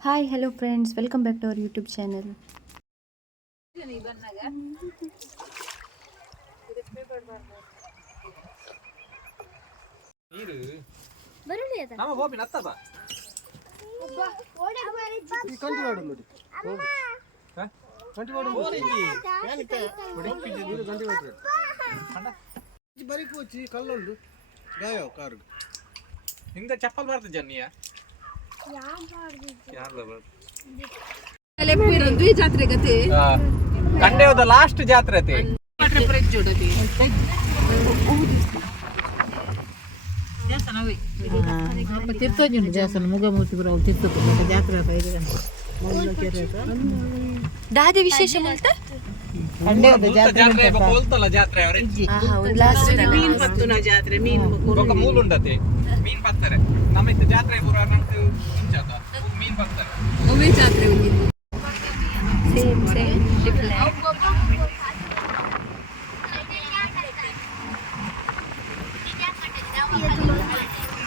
Hi hello friends, welcome back to our YouTube channel. ಹಿಂದೆ ಚಪ್ಪಲ್ ಬರ್ತದೆ ಜನ್ನಿಯ ಜಾತ್ರೆ ಗತಿ ಕಂಡೆ ಹೋದ ಲಾಸ್ಟ್ ಜಾತ್ರೆ ಐತಿ ತಿರ್ತೋಜುಂಡು ದೇವಸ್ಥಾನ ಮುಗಮೂರ್ತಿಪುರ ತಿರ್ತೋದು ಜಾತ್ರೆ ದಾದಿ ವಿಶೇಷ ಜಾತ್ರೆ ಮೀನ್ ಪತ್ತುನ ಜಾತ್ರೆ ಮೀನ್ ಮೂಲುಂಡತೆ ಮೀನ್ ಪತ್ತಾರೆ ನಮ್ಮ ಜಾತ್ರೆ ಪೂರ ನಮ್ದು ಮೀನ್ ಪತ್ತಾರೆ ಒಮ್ಮೆ ಜಾತ್ರೆ ಸೇಮ್ ಡಿಫ್ರೆಂಟ್.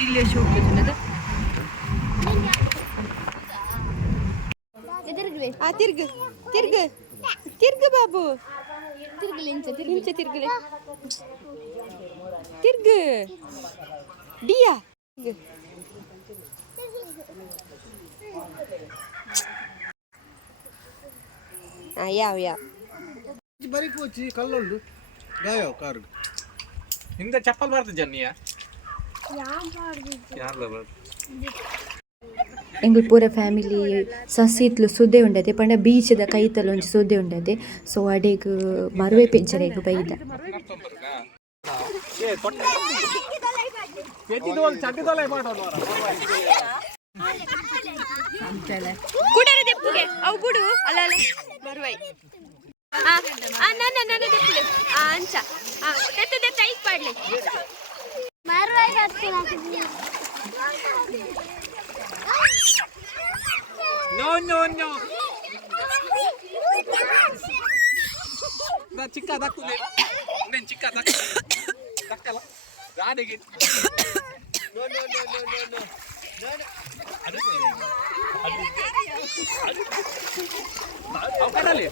ಇಲ್ಲಿ ಶೋ ತಿರ್ಗು ತಿರ್ಗು ತಿರ್ಗು ಬಾಬು ತಿರ್ಗು ತಿರ್ಗು ಡಿಯಾ ಹಿಂದೆ ಚಪ್ಪಲ್ ಬರ್ತದೆ ಜನ್ನಿಯ ಎಂಗುಲ್ ಪೂರ ಫ್ಯಾಮಿಲಿ ಸಸಿತ್ಲು ಸುದ್ದೆ ಉಂಡದೆ ಪಂಡ ಬೀಚದ ಕೈತಲು ಒಂಜಿ ಸುದ್ದೆ ಉಂಡದೆ. ಸೊ ಅಡೆಗ್ ಮರುವೆ ಪೆಂಚರೆಗ್ ಬೈದ ಅವು ಬಿಡು ಅಲ್ಲ ಅಲ್ಲ ಮರುವೈ ನನ್ನ ದೆಪ್ಪಲು ಅಂಚ ತೆತ್ತ ಟೈಟ್ ಮಾಡ್ಲಿ No. ನಾ ಚಿಕ್ಕ ದಕ್ಕುದೆ నేను ಚಿಕ್ಕ ದಕ್ಕಲ್ಲ ಗಾಡಿಗೆ ನೋ ಅವಕಡಲಿ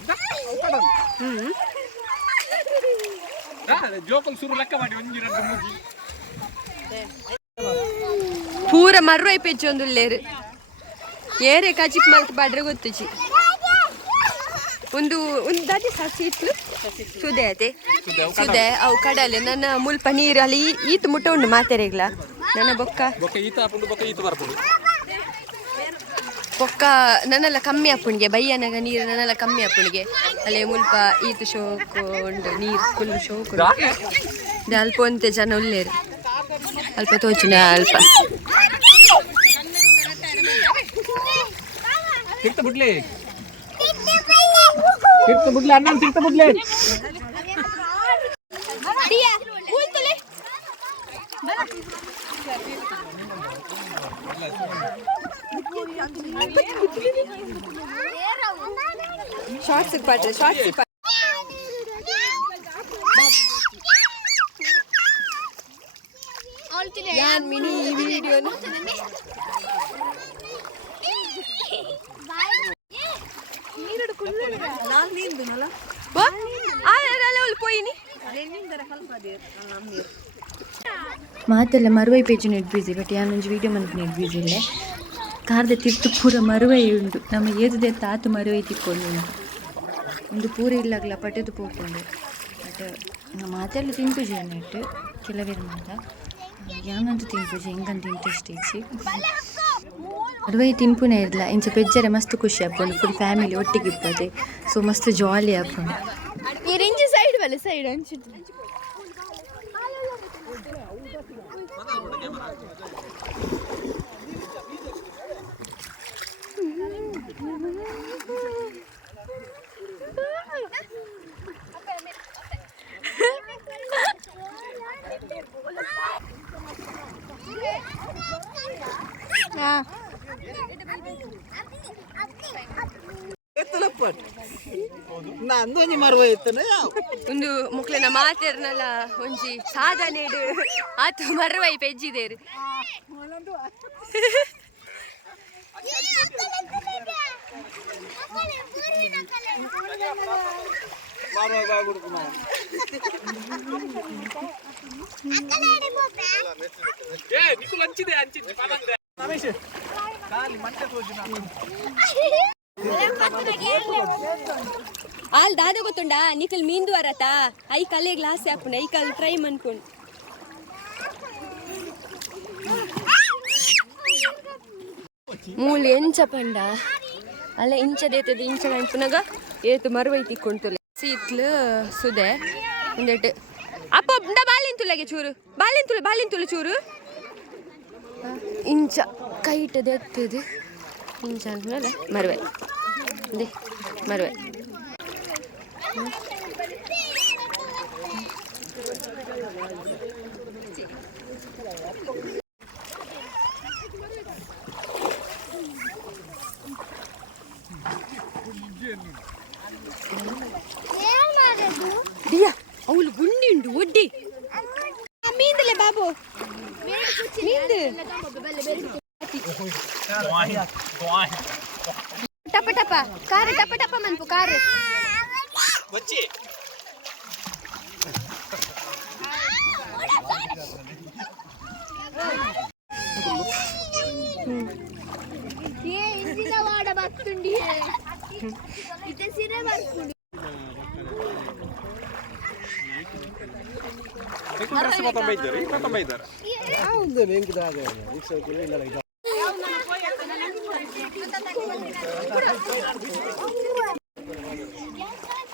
ಜೋಕಲ್ ಶುರು ಲೆಕ್ಕ ಮಾಡಿ ಒಂಜಿ ಎರಡು ಮೂಜಿ ಪೂರ ಮರ್ರೈ ಪೆಚ್ಚಿ ಒಂದುಲ್ಲೇರು ಏರೆ ಕಚಿಪ್ ಮಲ್ತ್ ಬಾಡ್ರೆ ಗೊತ್ತುಚಿ ಒಂದು ದಾದಿ ಸಾಸಿ ಇತ್ತು ಸುದೆ ಅದೇ ಸುದೆ ಅವು ಕಡಲೆ ನನ್ನ ಮುಲ್ಪ ನೀರು ಅಲ್ಲಿ ಈತು ಮುಟ್ಟ ಉಂಡು ಮಾತೆರೆಗ್ಲ ನನ್ನ ಬೊಕ್ಕ ಈತ ಹಾಕೊಂಡು ಬೊಕ್ಕ ಈತ ಬರ್ಬೋದು ಬೊಕ್ಕ ನನ್ನೆಲ್ಲ ಕಮ್ಮಿ ಅಪ್ಪುಣಿಗೆ ಬಯ್ಯನಾಗ ನೀರು ನನ್ನೆಲ್ಲ ಕಮ್ಮಿ ಅಪ್ಪುಣಿಗೆ ಅಲ್ಲೇ ಮುಲ್ಪ ಈತು ಶೋಕು ಉಂಡು ನೀರು ಫುಲ್ ಶೋಕು ಅಲ್ಪ ಒಂತೆ ಜನ ಉಳ್ಳೇರು ಅಲ್ಪ ತೋಚಿನ ಅಲ್ಪ ತಿರ್ತ ಬಿಡ್ಲಿ ಅಣ್ಣ ತಿರ್ತ ಬಿಡ್ಲಿ ಶಾರ್ಟ್ಸ್ ಪಾಟ್ರೆ ಶಾರ್ಟ್ಸ್ ಯಾನ್ ಮಿನಿ ವಿಡಿಯೋನು ಮಾತೆಲ್ಲ ಮರುವೈ ಪೇಜ್ ನೆಟ್ ಬೀಸಿ ಬಟ್ ಯಾನೊಂಜಿ ವಿಡಿಯೋ ಮನ್ಪು ನೆಟ್ ಬೀಸಿ ಇಲ್ಲೇ ಕಾರ್ದ ತಿರ್ತು ಪೂರ ಮರುವೈ ಉಂಡು ನಮ್ಮ ಏದುದೆ ತಾತು ಮರುವೈ ತಿಕ್ಕೊಂಡು ಉಂಟು ಒಂದು ಪೂರ ಇಲ್ಲಾಗಲ ಪಟೆದು ಪೋಕೊಂಡು ಬಟ್ ಮಾತೆಲ್ಲ ತಿನ್ಪುಜಿ ನೆಟ್ಟು ಕೆಲವೇರು ಮಾತ ಯಾನಂತೂ ತಿನ್ಪುಜಿ ಹೆಂಗಂತ ಇಂಟ್ರೆಸ್ಟ್ ಇಚ್ಚಿ ಮರುವೈ ತಿನ್ಪುನೇ ಇರಲ್ಲ ಇಂಚ ಪೆಜ್ಜರೆ ಮಸ್ತ್ ಖುಷಿ ಆಪುಂಡು ಫುಲ್ ಫ್ಯಾಮಿಲಿ ಒಟ್ಟಿಗೆ ಇಪ್ಪದೆ ಸೊ ಮಸ್ತ್ ಜಾಲಿ ಆಪುಂಡು ಸೈಡ್ ಬಲ್ಲ ಸೈಡ್ ಅಂಚಿಟ್ಟು ನಂದೊಂಜಿ ಮರುವ ಇತ್ತನ ಒಂದು ಮುಕ್ಲೆನ ಮಾತೆರ್ನಲ ಒಂಜಿ ಸಾಧನೆ ಆತು ಮರವೈ ಪೆಜ್ಜಿದೇರು ನಿಖಿಲ್ ಹಂಚಿದೆ ಹಂಚಿದೆ ರಮೇಶ್ ಕಾಲಿ ಮಂಟೆ ತೋಜು ಆಲ್ ದಾದ ಗೊತ್ತುಂಡ ನಿಖಲ್ ಮೀಂದು ವರತ ಐ ಕಲೆ ಗ್ಲಾಸ್ ಆಪುಂಡು ಐ ಕಲ್ ಟ್ರೈ ಮನ್ಪುಂಡು ಮೂಲು ಎಂಚ ಪಂಡ ಅಲ್ಲ ಇಂಚದೇತದ ಇಂಚ ಮನ್ಪುನಗ ಏತು ಮರುವೈ ತಿಕ್ಕೊಂತುಲೆ ಸೀತ್ಲು ಸುದೆ ಒಂದೆಟ್ ಅಪ್ಪ ಬಾಲಿಂತುಲೆಗೆ ಚೂರು ಬಾಲಿಂತುಲೆ ಚೂರು ಇಂಚ ಕೈಟದ ಎತ್ತದು ಇಂಚ ಅಂದ್ಮೇಲೆ ಮರುವೆ ದೇ ಮರುವೆ ದಿಯಾ ಅವಳು ಗುಂಡಿಂಡು ಒಡ್ಡಿ ಮೀಂದಲೆ ಬಾಬು ಮೀಂದು ಟಪ ಟಪ ಕಾರು ಟಪ ಟಪ ಮನ್ಪು ಕಾರು వచ్చి వాడ బతుండి ఇతే సిరే బతుండి ಡ್ರೆಸ್ ಬೈದಾರೆ ಹೌದು ಬೆಂಕಿ ದಾಗ ರಿಕ್ಷಾಕ್ಕೆ ಇಲ್ಲ ಇಲ್ಲ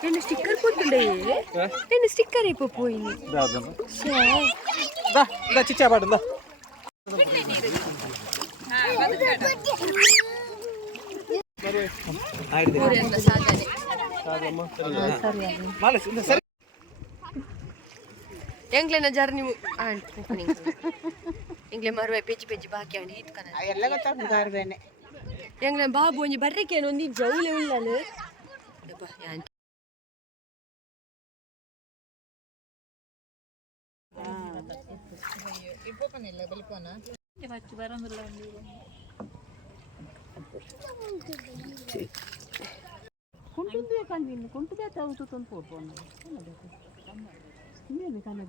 నేను స్టిక్కర్ పోతుండే నేను స్టిక్కర్ అయిపోయింది చిచ్చా పాడుందా ಎಂಗ್ಲೆನ ಜರ್ನಿ ಎಂಗ್ಲೆ ಮರುವೆ ಪೆಜ್ಜಿ ಬಾಕಿ ಅಂಡಿ ಇಟ್ಕನ ಎಲ್ಲ ಗೊತ್ತಾಗ್ತದೆ ಗಾರ್ಬೇನೆ ಎಂಗ್ಲೆ ಬಾಬು ಒಂಜಿ ಬರ್ರಿಕೇನು ಒಂದಿ ಜೌಲೆ ಉಳ್ಳಲು కుంటుంది కానీ కుంటుదే తగ్గుతుంది పోను ಇನ್ನೇನು ಕನ್ನಡ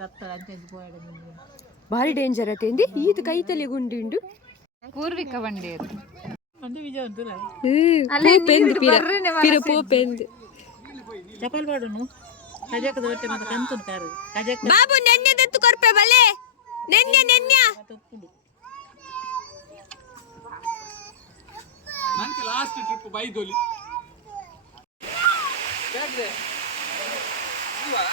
ದತ್ತ ಅಂಚೆ పోయాడు ಭಾರಿ ಡೇಂಜರ್ ಅತೇಂದಿ ಈತ ಕೈ ತಲೆ ಗುಂಡಿಂಡು ಪೂರ್ವಿಕ ಬಂಡಿ ಒಂದು ವಿಜಯ ಅಂತಲ್ಲ ಪೋಪೆಂದು ಪಿರ ಪೋಪೆಂದು ಚಪಲ್ ಬಾಡುನು ಕಜಕದ ಹೊಟ್ಟೆ ಮತ್ತೆ ಕಂತುನ್ ಕಾರು ಕಜಕ ಬಾಬು ನೆನ್ನೆ ದತ್ತು ಕೊರ್ಪೆ ಬಲೆ ನೆನ್ನೆ ತಪ್ಪುಡು ನನಗೆ ಲಾಸ್ಟ್ ಟ್ರಿಪ್ ಬೈದೋಲಿ ಇಲ್ವಾ